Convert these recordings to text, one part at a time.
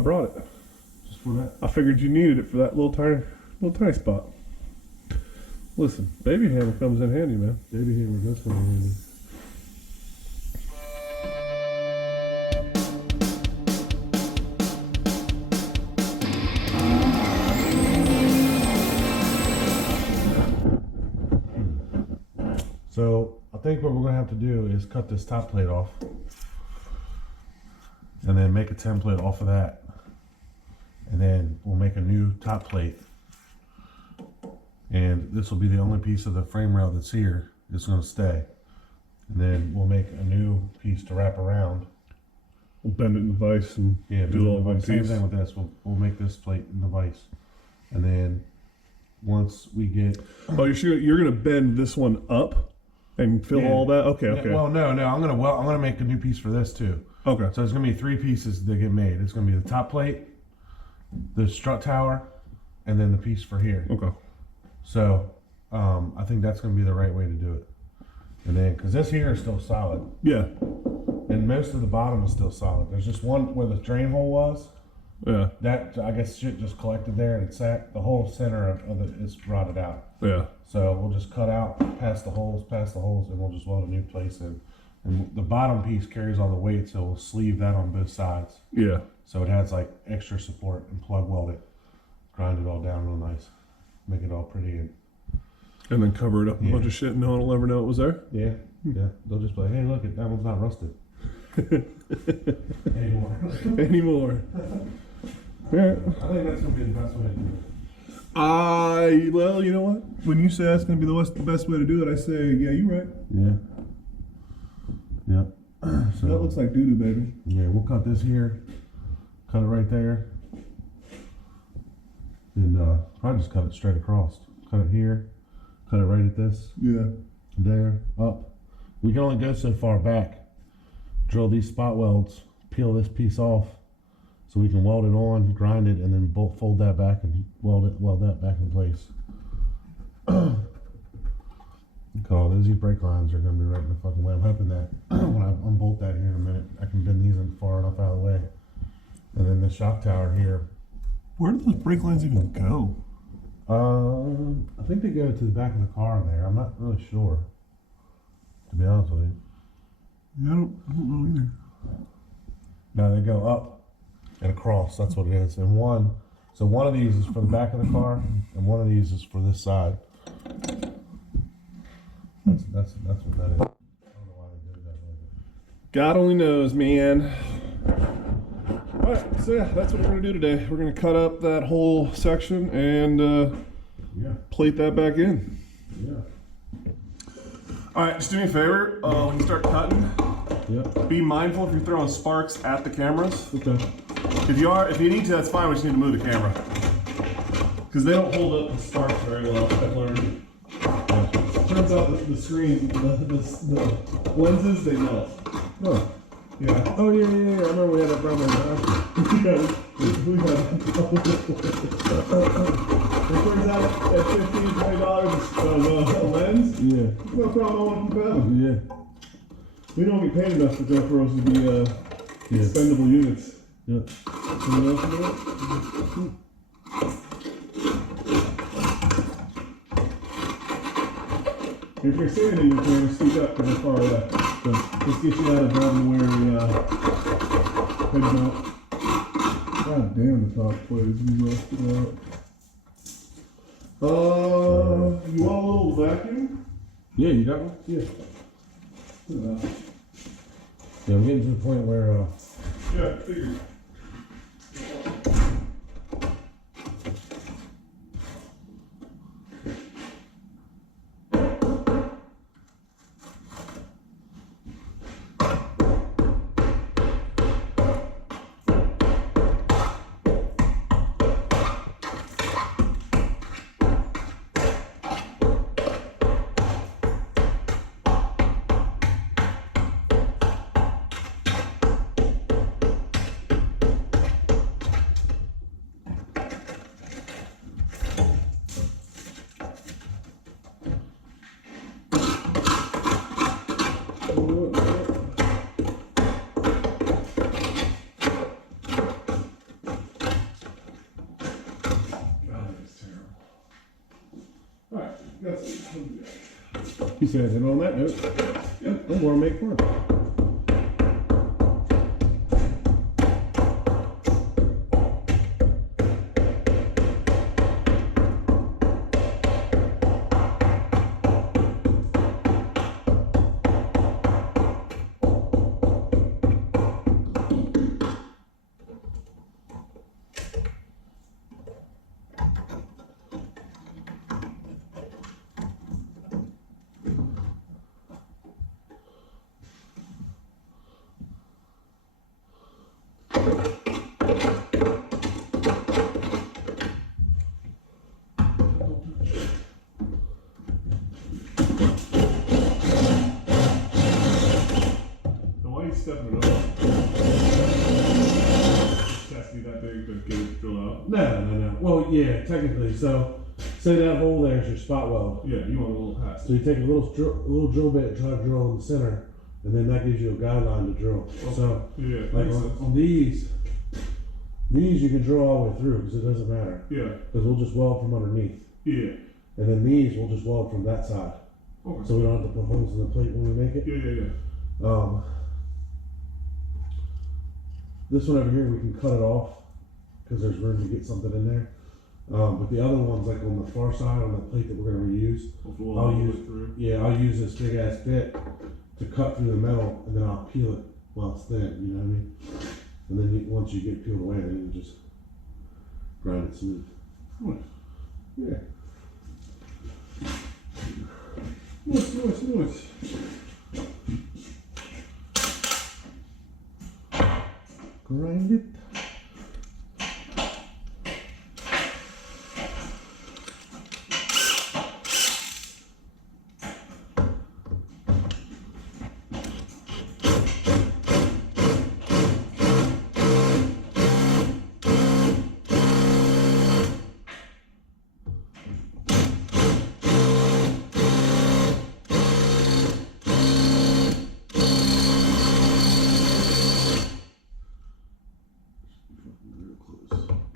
I brought it. Just for that. I figured you needed it for that little tiny spot. Listen, baby hammer comes in handy, man. Baby hammer does come in handy. So I think what we're going to have to do is cut this top plate off and then make a template off of that, and then we'll make a new top plate, and this will be the only piece of the frame rail that's here. It's going to stay, and then we'll make a new piece to wrap around. We'll bend it in the vise and do it all in one piece. Same thing with this. We'll make this plate in the vise, and then once we get oh, you're going to bend this one up and fill all that? Okay. Well, no, I'm gonna make a new piece for this too. Okay. So there's gonna be 3 pieces that get made. It's gonna be the top plate, the strut tower, and then the piece for here. Okay. So I think that's gonna be the right way to do it. And then, cause this here is still solid. Yeah. And most of the bottom is still solid. There's just one where the drain hole was. Yeah. That, I guess, shit just collected there and it sat. The whole center of it is rotted out. Yeah. So we'll just cut out past the holes, and we'll just weld a new place in. And the bottom piece carries all the weight, so we'll sleeve that on both sides. Yeah. So it has like extra support, and plug weld it, grind it all down real nice, make it all pretty. And then cover it up with a bunch of shit and no one will ever know it was there? Yeah. They'll just be like, hey, look, that one's not rusted. Anymore. Yeah. I think that's going to be the best way to do it. Well, you know what? When you say that's going to be the best way to do it, I say, yeah, you're right. Yeah. Yep. So that looks like doo-doo, baby. Yeah, we'll cut this here, cut it right there, and probably just cut it straight across. Cut it here, cut it right at this. Yeah. There, up. We can only go so far back. Drill these spot welds, peel this piece off, so we can weld it on, grind it, and then fold that back and weld that back in place. These brake lines are going to be right in the fucking way. I'm hoping that when I unbolt that here in a minute, I can bend these in far enough out of the way. And then the shock tower here. Where do those brake lines even go? I think they go to the back of the car there. I'm not really sure, to be honest with you. Yeah, I don't know either. No, they go up and across. That's what it is. And one of these is for the back of the car, and one of these is for this side. That's what that is. I don't know why they did it that way. God only knows, man. Alright, so yeah, that's what we're going to do today. We're going to cut up that whole section and plate that back in. Yeah. Alright, just do me a favor. When you start cutting, be mindful if you're throwing sparks at the cameras. Okay. If you need to, that's fine. We just need to move the camera. Because they don't hold up the sparks very well, I've learned. Turns out the screen, the lenses, they melt. Oh. Yeah. Oh yeah. I remember we had that problem last year. We had it turns out at $15, $20 a lens. Yeah. No problem, I want to keep having. Yeah. We don't get paid enough for jump ropes to be expendable units. Yep. Someone else do it? If you're standing in your camera, speak up because it's far away. So let's get you out of having to wear head mount. God damn, the top plate is rusted out. You want a little vacuum? Yeah, you got one? Yeah. Yeah, I'm getting to the point where Yeah, figured. He said, and on that note, yep, I'm going to make fun. Stepping it up. It has to be that big to get it drilled out. No. Well, yeah, technically. So, say that hole there is your spot weld. Yeah, you want a little pass. So you take a little drill bit, try to drill in the center, and then that gives you a guideline to drill. Okay. So, yeah, like on these you can drill all the way through because it doesn't matter. Yeah. Because we'll just weld from underneath. Yeah. And then these we'll just weld from that side. Okay. So we don't have to put holes in the plate when we make it. Yeah. This one over here we can cut it off because there's room to get something in there. But the other ones, like on the far side on the plate that we're going to reuse, I'll use this big ass bit to cut through the metal, and then I'll peel it while it's thin. You know what I mean? And then once you get peeled away, then you just grind it smooth. Yeah. Nice. Grind it.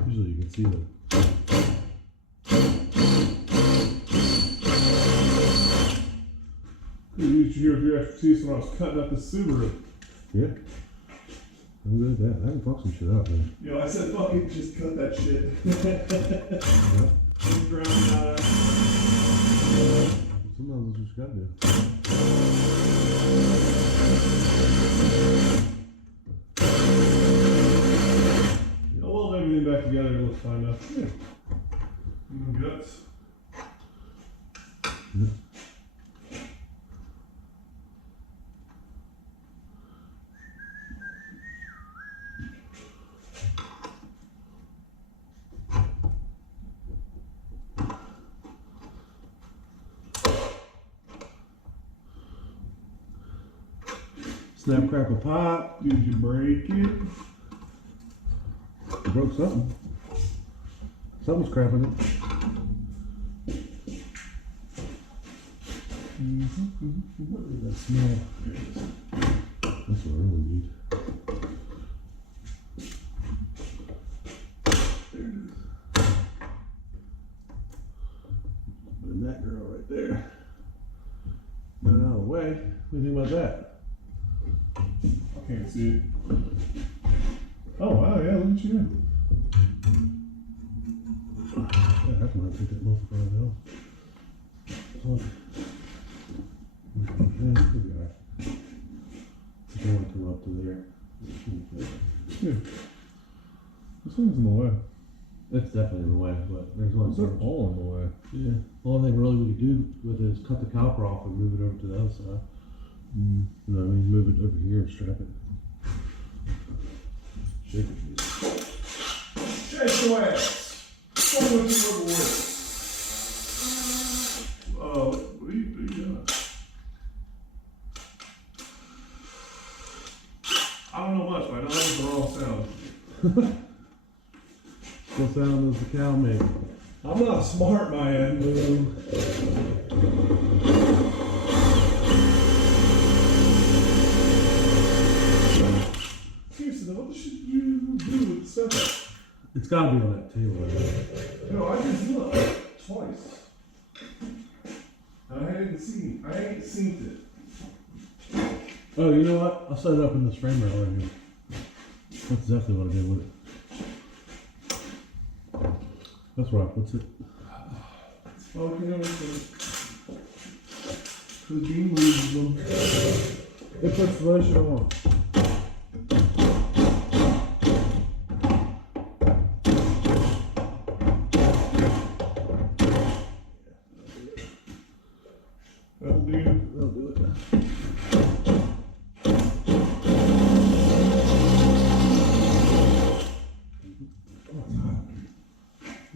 Usually you can see them. You used your expertise when I was cutting up the Subaru. Yeah. I'm good at that. I can fuck some shit up, man. Yo, I said fucking just cut that shit. Yeah. Sometimes that's what you gotta do. I'll weld everything back together and it looks fine enough. Yeah. Guts. Yeah. Snap, crackle, pop. Did you break it? You broke something. Something's crapping it. What did that smell? That's what I really need. There it is. Putting that girl right there. Get it out of the way. What do you think about that? I can't see it. Oh wow, yeah, look at you. Yeah, that's when I take that motherfucker out of the house. Look at that. I want to come up to there. Yeah. This one's in the way. It's definitely in the way, but there's one. They're all in the way. Yeah. The only thing really we could do with it is cut the caliper off and move it over to the other side. You know what I mean? Move it over here and strap it. Shake it. Shake your ass. Go with your rubber work. What are you doing? I don't know much, but I know that's the wrong sound. What sound does the cow make? I'm not smart, man. Seriously, what should you do with the setup? It's got to be on that table right there. No, I just looked twice. I ain't seen it. Oh, you know what? I'll set it up in this frame rail right here. That's exactly what I did with it. That's right. What's it? Okay, the beam loses them. It puts the lotion on. That'll do it.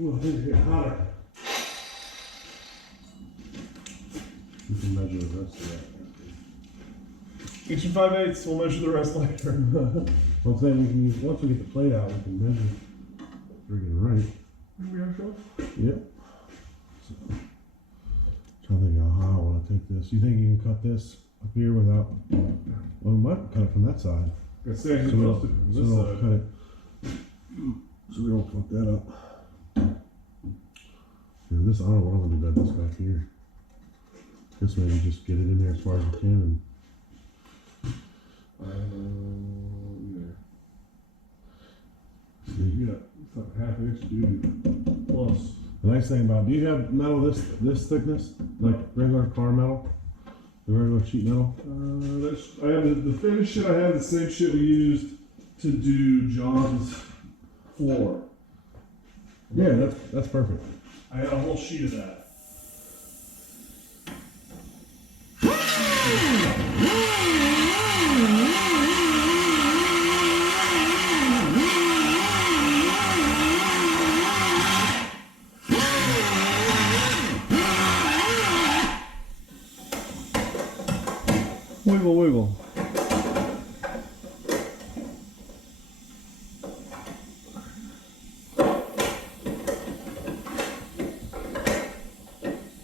Ooh, I think it's getting hotter. You can measure the rest of that. Get your 5/8. We'll measure the rest later. Well, I'm saying we can use, once we get the plate out, we can measure friggin' right. We are sure. Yep. So, trying to think how high I want to take this. You think you can cut this up here without? Well, we might cut it from that side. I say So we don't, from so this we don't side. cut it. So we don't fuck that up. Yeah, this I don't know what I'm gonna do about this back here. This maybe just get it in there as far as you can. Yeah. See. You got it's like a half-inch dude plus. The nice thing about, do you have metal this thickness, like regular car metal, the regular sheet metal? I have the finished shit. I have the same shit we used to do John's floor. Yeah, that's perfect. I had a whole sheet of that. Wiggle, wiggle.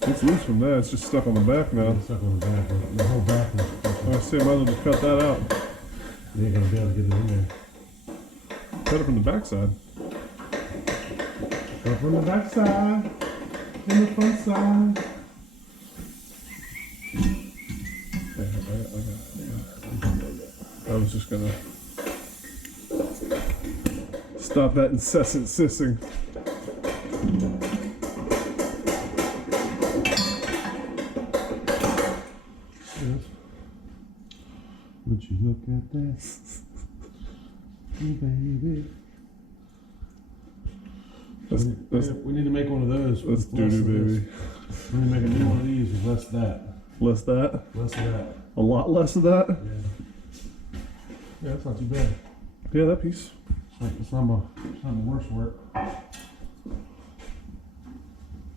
It's loose from that. It's just stuck on the back now. It's stuck on the back, the whole back is I say, might as well just cut that out. you ain't gonna be able to get it in there. Cut it from the back side. Go from the back side, and the front side. I was just gonna stop that incessant sissing. Would you look at that, baby? We need to make one of those. That's with less doo-doo, of this. baby. We need to make a new one of these with less of that. Less that? Less of that. A lot less of that? Yeah. Yeah, that's not too bad. Yeah, that piece. It's not the worst work.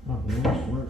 Not the worst work.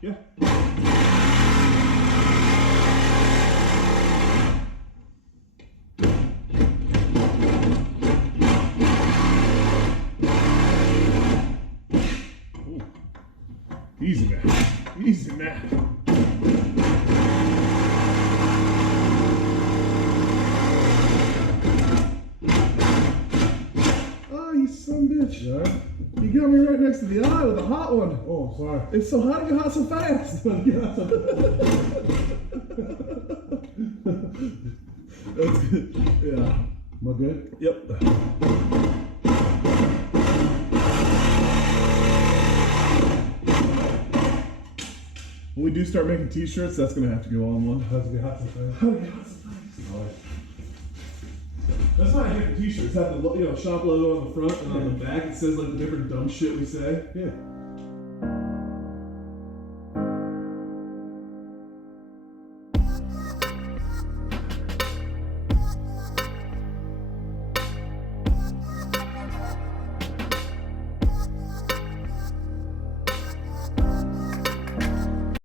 Yeah. Ooh. Easy man. Easy man. Oh, you son of a bitch. Yeah. You got me right next to the eye with a hot one. Oh, sorry. It's so hot to get hot so fast. That's good. Yeah. Am I good? Yep. When we do start making t-shirts, that's gonna have to go on one. Has to be hot sometimes. How to get hot so fast. That's why I hate the t-shirts. Have the shop logo on the front and on the back it says like the different dumb shit we say. Yeah.